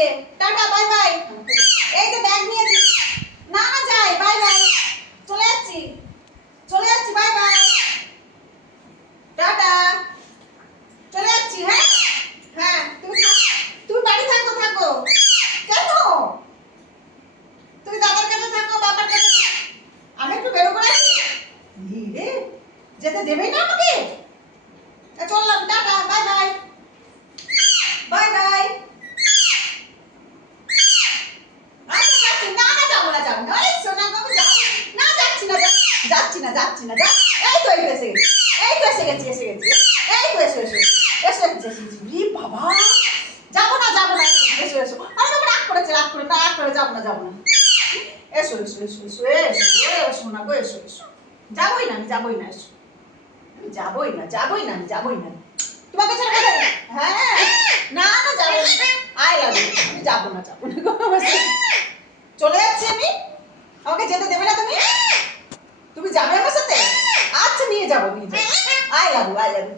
আজকে, tata bye bye. এই যে ব্যাগ নিয়েছি, না না যাই, বাই বাই, চলে যাচ্ছি, চলে যাচ্ছি, বাই বাই, টাটা, চলে যাচ্ছি। হ্যাঁ হ্যাঁ, তুমি বাড়ি থাকো, থাকো। কেন? তুমি দাদার কাছে থাকো, বাবার কাছে। আমি একটু বেরো করে আসি। রে, যেতে দেবেই না আমাকে। চললাম, tata bye bye, bye bye. আচ্ছা যাচ্ছি, না না যাবো না, যাবো না, এই সোনা বাবু যাবো না, যাচ্ছি না, যাচ্ছি না, যাচ্ছি না, এই তো এসে গেছি, এই তো এসে গেছি, এসে গেছি, এই তো এসে এসে এসে গেছি। রে বাবা, যাবো না, যাবো না, এসো এসো। আরে বাবা রাগ করেছে, রাগ করে, না রাগ করে, যাবো না, যাবো না। এসো এসো এসো এসো এসো এসো না গো, এসো এসো। যাবোই না, আমি যাবোই না, এসো। আমি যাবোই না, যাবোই না, আমি যাবোই না। তোমাকে ছেড়ে কোথায়? হ্যাঁ, না না যাবো না, আই লাভ ইউ, আমি যাবো না, যাবো না গো, চলে যাচ্ছি আমি। আমাকে যেতে দেবে না তুমি? তুমি যাবে আমার সাথে? আচ্ছা নিয়ে যাবো, নিয়ে যাবো। I love you, I love you.